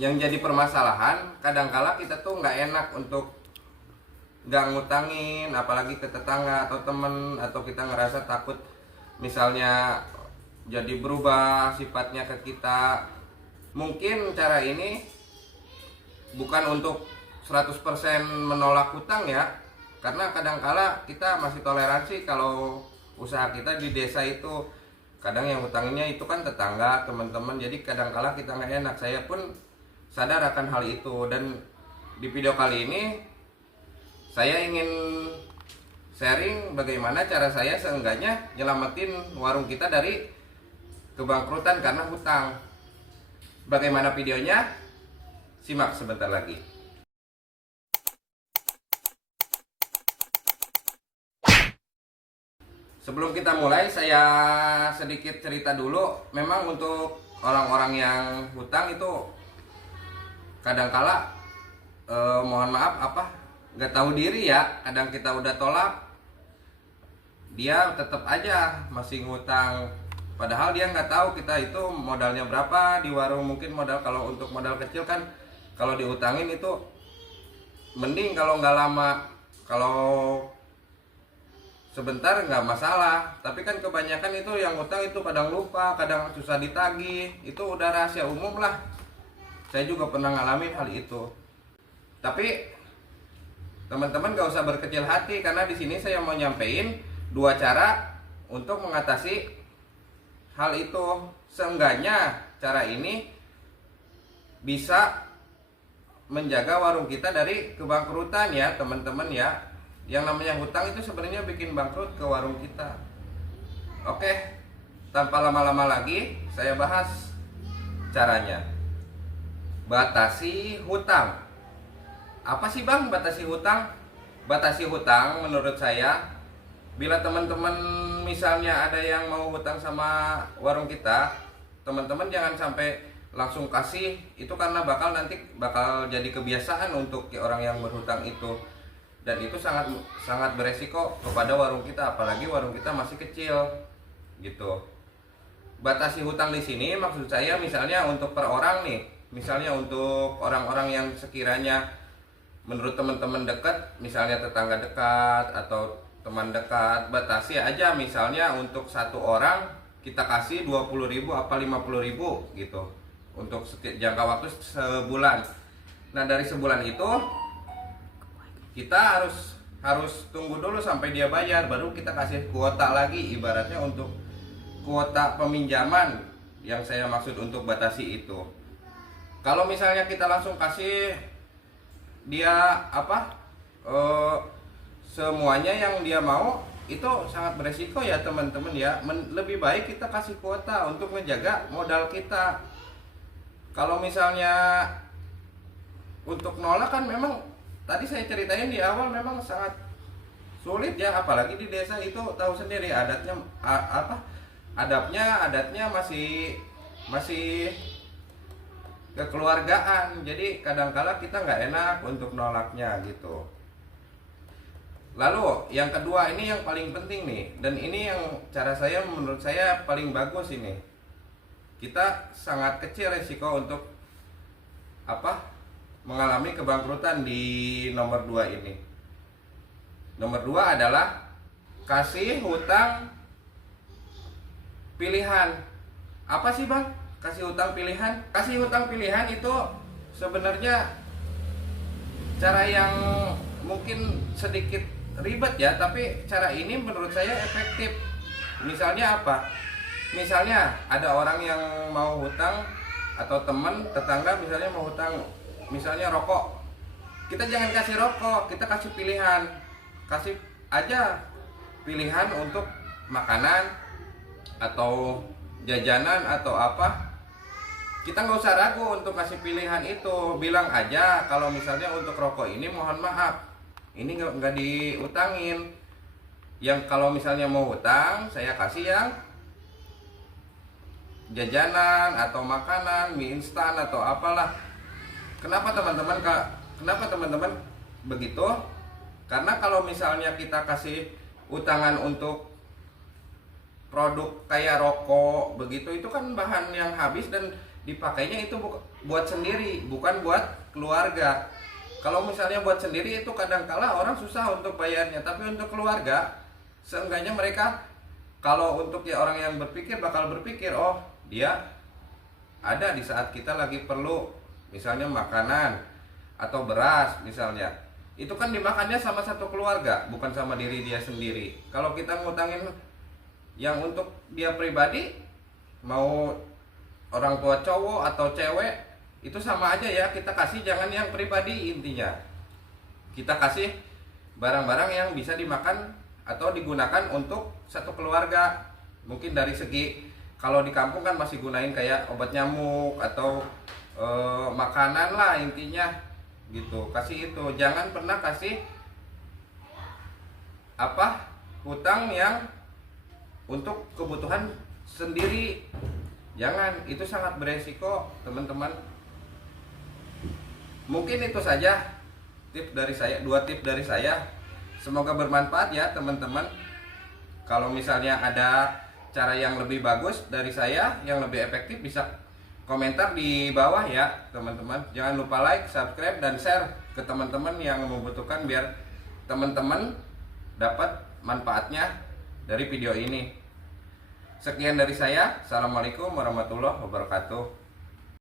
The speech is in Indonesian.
yang jadi permasalahan kadangkala kita tuh nggak enak untuk nggak ngutangin, apalagi ke tetangga atau temen, atau kita ngerasa takut misalnya jadi berubah sifatnya ke kita. Mungkin cara ini bukan untuk 100% menolak hutang ya, karena kadangkala kita masih toleransi kalau usaha kita di desa itu kadang yang hutanginnya itu kan tetangga, teman-teman, jadi kadangkala kita nggak enak. Saya pun sadar akan hal itu, dan di video kali ini saya ingin sharing bagaimana cara saya seenggaknya nyelamatin warung kita dari kebangkrutan karena hutang. Bagaimana videonya? Simak sebentar lagi. Sebelum kita mulai, saya sedikit cerita dulu. Memang untuk orang-orang yang hutang itu kadangkala mohon maaf nggak tahu diri ya. Kadang kita udah tolak, dia tetap aja masih ngutang. Padahal dia nggak tahu kita itu modalnya berapa di warung. Mungkin modal, kalau untuk modal kecil kan kalau diutangin itu mending kalau nggak lama. Kalau sebentar nggak masalah, tapi kan kebanyakan itu yang utang itu kadang lupa, kadang susah ditagih. Itu udah rahasia umum lah, saya juga pernah ngalamin hal itu. Tapi teman-teman gak usah berkecil hati, karena di sini saya mau nyampein dua cara untuk mengatasi hal itu. Seenggaknya cara ini bisa menjaga warung kita dari kebangkrutan ya teman-teman ya. Yang namanya hutang itu sebenarnya bikin bangkrut ke warung kita. Oke, tanpa lama-lama lagi saya bahas caranya. Batasi hutang. Apa sih Bang batasi hutang? Batasi hutang menurut saya, bila teman-teman misalnya ada yang mau hutang sama warung kita, teman-teman jangan sampai langsung kasih. Itu karena nanti bakal jadi kebiasaan untuk orang yang berhutang itu, dan itu sangat beresiko kepada warung kita, apalagi warung kita masih kecil gitu. Batasi hutang di sini maksud saya misalnya untuk per orang nih, misalnya untuk orang-orang yang sekiranya menurut teman-teman dekat, misalnya tetangga dekat atau teman dekat, batasi aja misalnya untuk satu orang kita kasih 20.000 apa 50.000 gitu untuk jangka waktu sebulan. Nah dari sebulan itu kita harus tunggu dulu sampai dia bayar, baru kita kasih kuota lagi, ibaratnya untuk kuota peminjaman yang saya maksud untuk batasi itu. Kalau misalnya kita langsung kasih dia semuanya yang dia mau, itu sangat beresiko ya teman-teman ya. Lebih baik kita kasih kuota untuk menjaga modal kita. Kalau misalnya untuk nolak kan memang tadi saya ceritain di awal memang sangat sulit ya, apalagi di desa itu tahu sendiri adatnya adatnya masih kekeluargaan. Jadi kadangkala kita nggak enak untuk nolaknya gitu. Lalu yang kedua, ini yang paling penting nih, dan ini yang cara saya menurut saya paling bagus ini. Kita sangat kecil resiko untuk mengalami kebangkrutan di nomor 2 ini. Nomor 2 adalah kasih hutang pilihan. Apa sih Bang kasih hutang pilihan? Kasih hutang pilihan itu sebenarnya cara yang mungkin sedikit ribet ya, tapi cara ini menurut saya efektif. Misalnya apa? Misalnya ada orang yang mau hutang, atau teman tetangga misalnya mau hutang misalnya rokok, kita jangan kasih rokok, kita kasih pilihan. Kasih aja pilihan untuk makanan atau jajanan atau apa. Kita nggak usah ragu untuk kasih pilihan itu. Bilang aja kalau misalnya untuk rokok ini mohon maaf, ini nggak diutangin. Yang kalau misalnya mau hutang, saya kasih yang jajanan atau makanan, mie instan atau apalah. Kenapa teman-teman begitu? Karena kalau misalnya kita kasih utangan untuk produk kayak rokok begitu, itu kan bahan yang habis dan dipakainya itu buat sendiri, bukan buat keluarga. Kalau misalnya buat sendiri itu kadangkala orang susah untuk bayarnya, tapi untuk keluarga seenggaknya mereka, kalau untuk ya orang yang berpikir bakal berpikir, oh dia ada di saat kita lagi perlu misalnya makanan atau beras misalnya, itu kan dimakannya sama satu keluarga, bukan sama diri dia sendiri. Kalau kita ngutangin yang untuk dia pribadi, mau orang tua cowok atau cewek, itu sama aja ya, kita kasih jangan yang pribadi. Intinya kita kasih barang-barang yang bisa dimakan atau digunakan untuk satu keluarga. Mungkin dari segi kalau di kampung kan masih gunain kayak obat nyamuk atau makanan lah intinya gitu, kasih itu. Jangan pernah kasih hutang yang untuk kebutuhan sendiri, jangan, itu sangat beresiko teman-teman. Mungkin itu saja tips dari saya, 2 tips dari saya. Semoga bermanfaat ya teman-teman. Kalau misalnya ada cara yang lebih bagus dari saya, yang lebih efektif, bisa komentar di bawah ya teman-teman. Jangan lupa like, subscribe, dan share ke teman-teman yang membutuhkan, biar teman-teman dapat manfaatnya dari video ini. Sekian dari saya. Assalamualaikum warahmatullahi wabarakatuh.